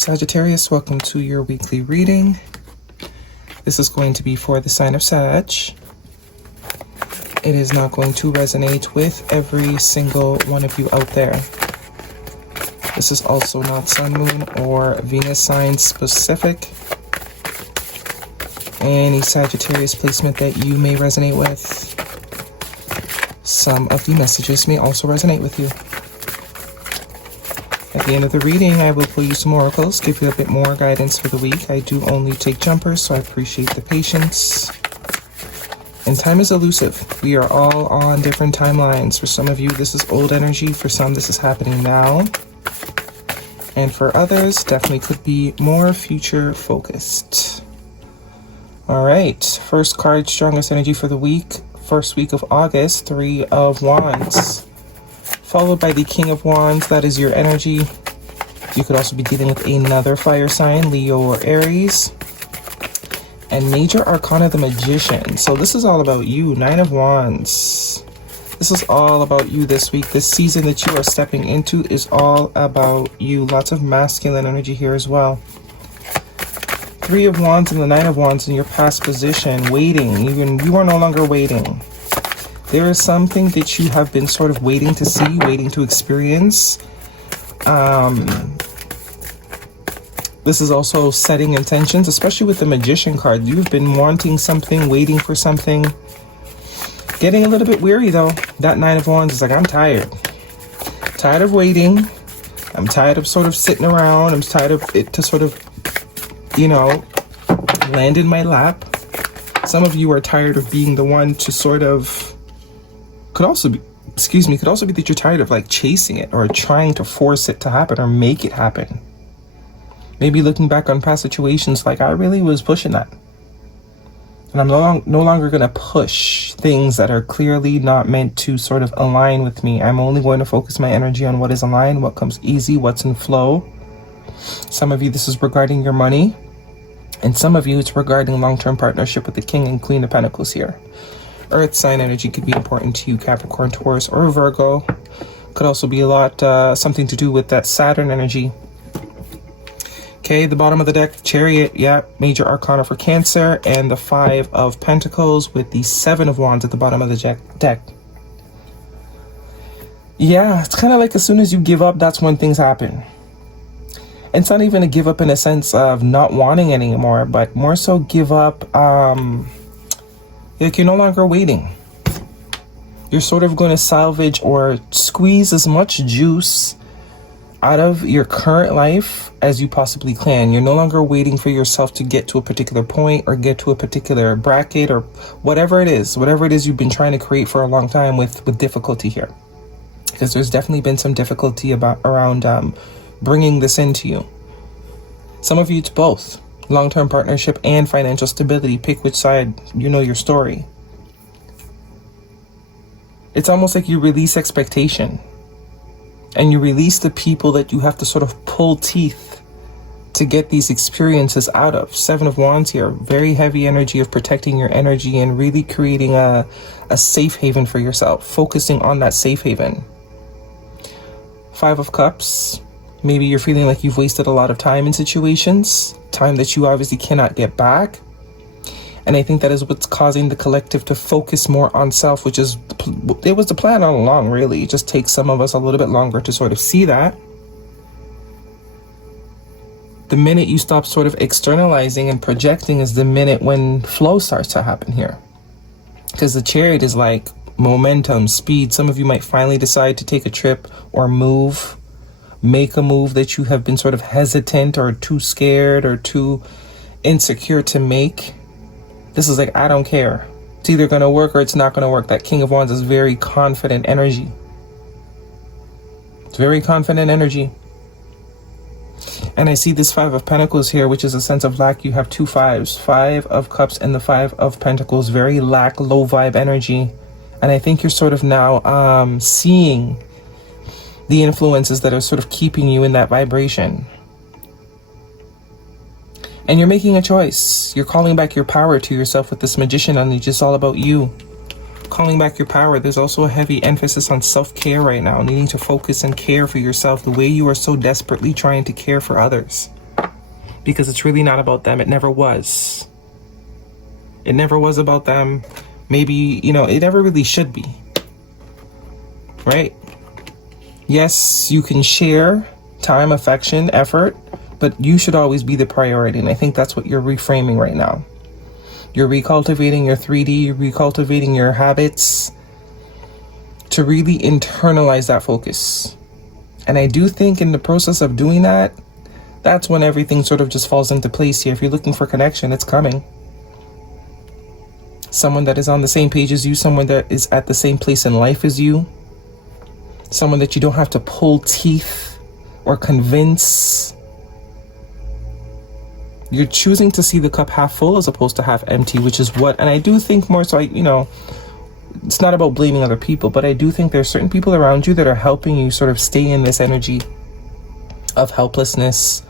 Sagittarius, welcome to your weekly reading. This is going to be for the sign of Sag. It is not going to resonate with every single one of you out there. This is also not Sun, Moon, or Venus sign specific. Any Sagittarius placement that you may resonate with, some of the messages may also resonate with you. At the end of the reading, I will pull you some oracles, give you a bit more guidance for the week. I do only take jumpers, so I appreciate the patience. And time is elusive. We are all on different timelines. For some of you, this is old energy. For some, this is happening now. And for others, definitely could be more future focused. All right, first card, strongest energy for the week. First week of August, 3 of Wands. Followed by the King of Wands, that is your energy. You could also be dealing with another fire sign, Leo or Aries. And Major Arcana, the Magician. So this is all about you, 9 of Wands. This is all about you this week. This season that you are stepping into is all about you. Lots of masculine energy here as well. 3 of Wands and the 9 of Wands in your past position, waiting. You are no longer waiting. There is something that you have been sort of waiting to see, waiting to experience. This is also setting intentions, especially with the Magician card. You've been wanting something, waiting for something. Getting a little bit weary though. That 9 of Wands is like, I'm tired. Tired of waiting. I'm tired of sort of sitting around. I'm tired of it to sort of, you know, land in my lap. Some of you are tired of being the one to sort of, could also be that you're tired of like chasing it or trying to force it to happen or make it happen. Maybe looking back on past situations like, I really was pushing that. And I'm no longer going to push things that are clearly not meant to sort of align with me. I'm only going to focus my energy on what is aligned, what comes easy, what's in flow. Some of you, this is regarding your money. And some of you, it's regarding long-term partnership with the King and Queen of Pentacles here. Earth sign energy could be important to you, Capricorn, Taurus, or Virgo. Could also be a lot, something to do with that Saturn energy. Okay, the bottom of the deck, Chariot, yeah, Major Arcana for Cancer, and the 5 of Pentacles with the 7 of Wands at the bottom of the deck. Yeah, it's kind of like as soon as you give up, that's when things happen. And it's not even a give up in a sense of not wanting anymore, but more so give up, like you're no longer waiting. You're sort of going to salvage or squeeze as much juice out of your current life as you possibly can. You're no longer waiting for yourself to get to a particular point or get to a particular bracket or whatever it is you've been trying to create for a long time with difficulty here. Because there's definitely been some difficulty around bringing this into you. Some of you, it's both. Long-term partnership and financial stability. Pick which side, you know your story. It's almost like you release expectation. And you release the people that you have to sort of pull teeth to get these experiences out of. 7 of Wands here. Very heavy energy of protecting your energy and really creating a safe haven for yourself. Focusing on that safe haven. 5 of Cups. Maybe you're feeling like you've wasted a lot of time in situations. Time that you obviously cannot get back. And I think that is what's causing the collective to focus more on self, which is, it was the plan all along, really. It just takes some of us a little bit longer to sort of see that. The minute you stop sort of externalizing and projecting is the minute when flow starts to happen here. Because the Chariot is like momentum, speed. Some of you might finally decide to take a trip or move. Make a move that you have been sort of hesitant or too scared or too insecure to make. This is like, I don't care. It's either going to work or it's not going to work. That King of Wands is very confident energy. It's very confident energy. And I see this 5 of Pentacles here, which is a sense of lack. You have 2 5s. 5 of Cups and the 5 of Pentacles. Very lack, low vibe energy. And I think you're sort of now seeing the influences that are sort of keeping you in that vibration. And you're making a choice. You're calling back your power to yourself with this Magician, and it's just all about you. calling back your power. There's also a heavy emphasis on self-care right now, needing to focus and care for yourself the way you are so desperately trying to care for others. because it's really not about them. It never was. It never was about them. Maybe, you know, it never really should be. Right? Yes, you can share time, affection, effort, but you should always be the priority. And I think that's what you're reframing right now. You're recultivating your 3D, you're recultivating your habits to really internalize that focus. And I do think in the process of doing that, that's when everything sort of just falls into place here. If you're looking for connection, it's coming. Someone that is on the same page as you, someone that is at the same place in life as you, someone that you don't have to pull teeth or convince. You're choosing to see the cup half full as opposed to half empty, which is what, and I do think more so, you know, it's not about blaming other people, but I do think there's certain people around you that are helping you sort of stay in this energy of helplessness,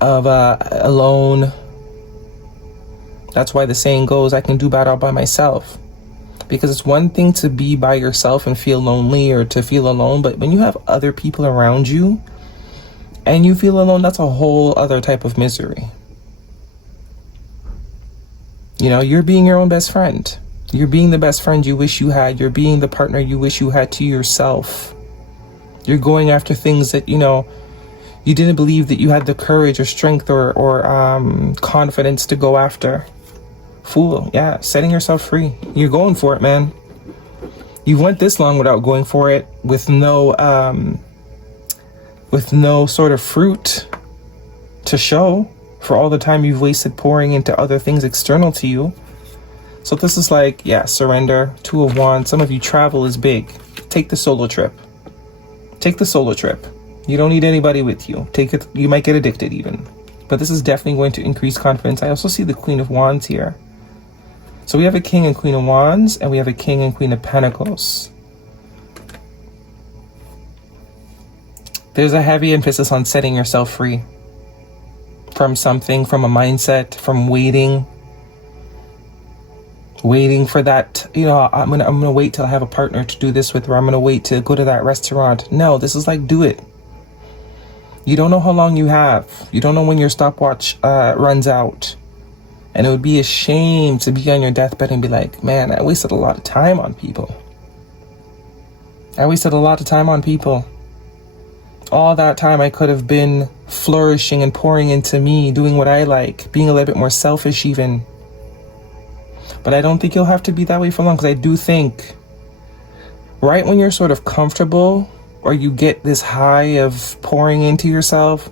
of alone. That's why the saying goes, I can do bad all by myself. Because it's one thing to be by yourself and feel lonely or to feel alone, but when you have other people around you and you feel alone, that's a whole other type of misery. You know, you're being your own best friend. You're being the best friend you wish you had. You're being the partner you wish you had to yourself. You're going after things that, you know, you didn't believe that you had the courage or strength or confidence to go after. Fool, yeah, setting yourself free. You're going for it, man. You went this long without going for it with no sort of fruit to show for all the time you've wasted pouring into other things external to you. So this is like, yeah, surrender, 2 of Wands. Some of you, travel is big. Take the solo trip. Take the solo trip. You don't need anybody with you. Take it. You might get addicted even. But this is definitely going to increase confidence. I also see the Queen of Wands here. So we have a King and Queen of Wands, and we have a King and Queen of Pentacles. There's a heavy emphasis on setting yourself free from something, from a mindset, from waiting for that, you know, I'm gonna wait till I have a partner to do this with, or I'm gonna wait to go to that restaurant. No, this is like, do it. You don't know how long you have. You don't know when your stopwatch runs out. And it would be a shame to be on your deathbed and be like, man, I wasted a lot of time on people. All that time I could have been flourishing and pouring into me, doing what I like, being a little bit more selfish even. But I don't think you'll have to be that way for long, because I do think right when you're sort of comfortable or you get this high of pouring into yourself,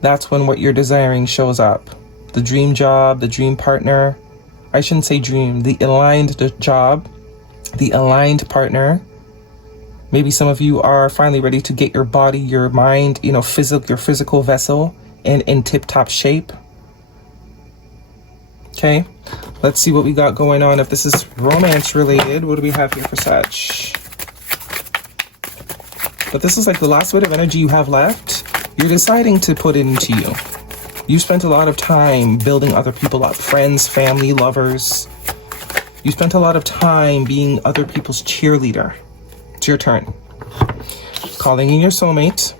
that's when what you're desiring shows up. The dream job, the dream partner. I shouldn't say dream, the aligned job, the aligned partner. Maybe some of you are finally ready to get your body, your mind, you know, your physical vessel in tip-top shape. Okay, let's see what we got going on. If this is romance related, what do we have here for Sag? But this is like the last bit of energy you have left. You're deciding to put it into you. You spent a lot of time building other people up, friends, family, lovers. You spent a lot of time being other people's cheerleader. It's your turn. Calling in your soulmate.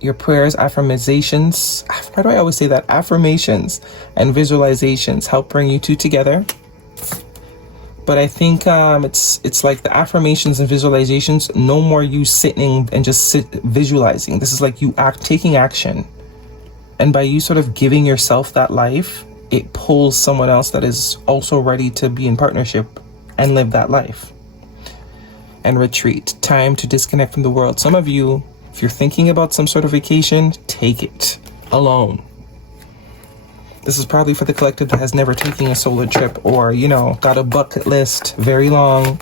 Your prayers, affirmations. Why do I always say that? Affirmations and visualizations help bring you two together. But I think it's like the affirmations and visualizations, no more you sitting and just visualizing. This is like you taking action. And by you sort of giving yourself that life, it pulls someone else that is also ready to be in partnership and live that life. And retreat. Time to disconnect from the world. Some of you, if you're thinking about some sort of vacation, take it alone. This is probably for the collective that has never taken a solo trip or, you know, got a bucket list very long.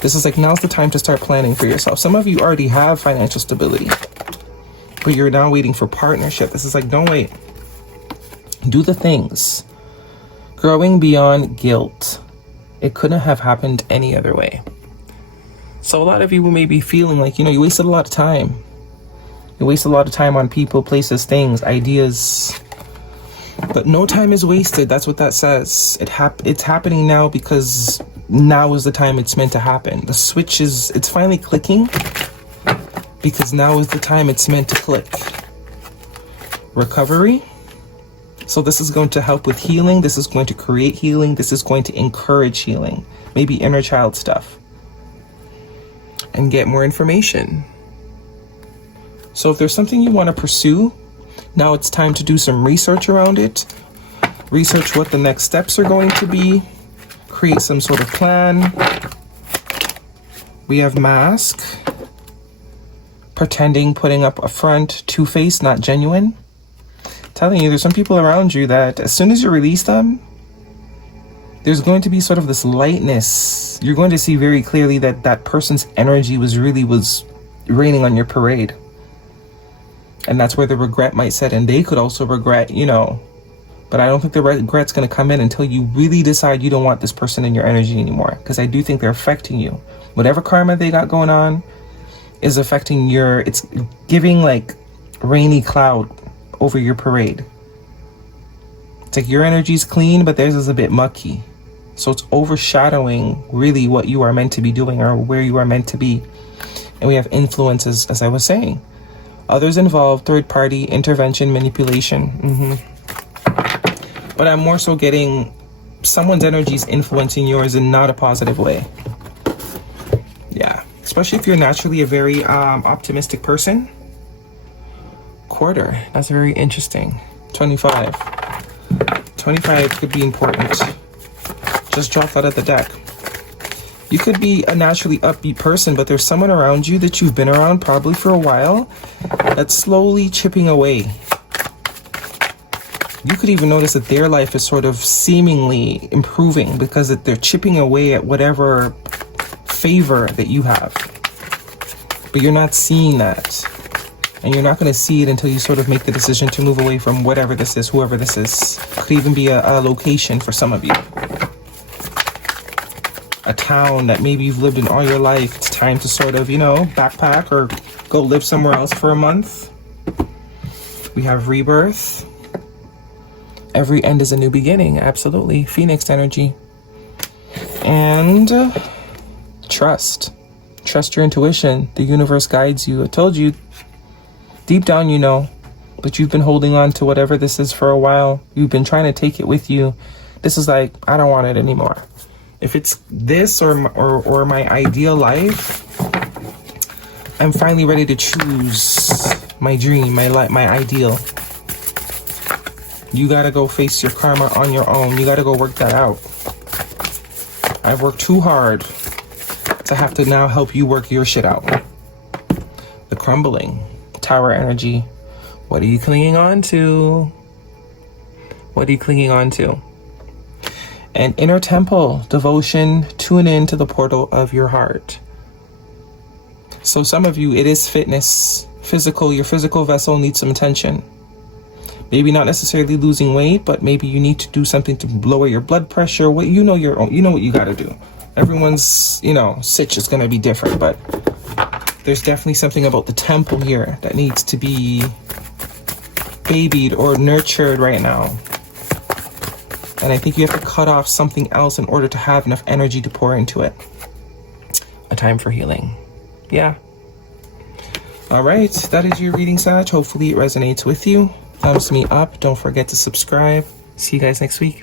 This is like, now's the time to start planning for yourself. Some of you already have financial stability, but you're now waiting for partnership. This is like, don't wait. Do the things. Growing beyond guilt. It couldn't have happened any other way. So a lot of you may be feeling like, you know, you wasted a lot of time. You waste a lot of time on people, places, things, ideas. But no time is wasted. That's what that says. It's happening now because now is the time it's meant to happen. The switch it's finally clicking because now is the time it's meant to click. recovery. So this is going to help with healing. This is going to create healing. This is going to encourage healing. Maybe inner child stuff. And get more information. So if there's something you want to pursue, now it's time to do some research around it. Research what the next steps are going to be. Create some sort of plan. We have mask. Pretending, putting up a front, two-faced, not genuine. Telling you, there's some people around you that as soon as you release them, there's going to be sort of this lightness. You're going to see very clearly that that person's energy was raining on your parade. And that's where the regret might set in. They could also regret, you know, but I don't think the regret's going to come in until you really decide you don't want this person in your energy anymore. Because I do think they're affecting you. Whatever karma they got going on is affecting it's giving like rainy cloud over your parade. It's like your energy's clean, but theirs is a bit mucky. So it's overshadowing really what you are meant to be doing or where you are meant to be. And we have influences, as I was saying. Others involved, third party, intervention, manipulation. But I'm more so getting someone's energies influencing yours in not a positive way. Yeah, especially if you're naturally a very optimistic person. Quarter, that's very interesting. 25 could be important. Just drop that at the deck. You could be a naturally upbeat person, but there's someone around you that you've been around probably for a while that's slowly chipping away. You could even notice that their life is sort of seemingly improving because they're chipping away at whatever favor that you have. But you're not seeing that. And you're not going to see it until you sort of make the decision to move away from whatever this is, whoever this is. Could even be a location for some of you. A town that maybe you've lived in all your life. It's time to sort of, you know, backpack or go live somewhere else for a month. We have rebirth. Every end is a new beginning. Absolutely. Phoenix energy. And trust. Trust your intuition. The universe guides you. I told you. Deep down, you know, but you've been holding on to whatever this is for a while. You've been trying to take it with you. This is like, I don't want it anymore. If it's this or my ideal life, I'm finally ready to choose my dream, my ideal. You gotta go face your karma on your own. You gotta go work that out. I've worked too hard to have to now help you work your shit out. The crumbling. Tower energy. What are you clinging on to? What are you clinging on to? And inner temple, devotion, tune in to the portal of your heart. So some of you, it is fitness, physical. Your physical vessel needs some attention. Maybe not necessarily losing weight, but maybe you need to do something to lower your blood pressure. What you know what you got to do. Everyone's, sitch is going to be different, but there's definitely something about the temple here that needs to be babied or nurtured right now. And I think you have to cut off something else in order to have enough energy to pour into it. A time for healing. Yeah. All right, that is your reading, Sag. Hopefully it resonates with you. Thumbs me up. Don't forget to subscribe. See you guys next week.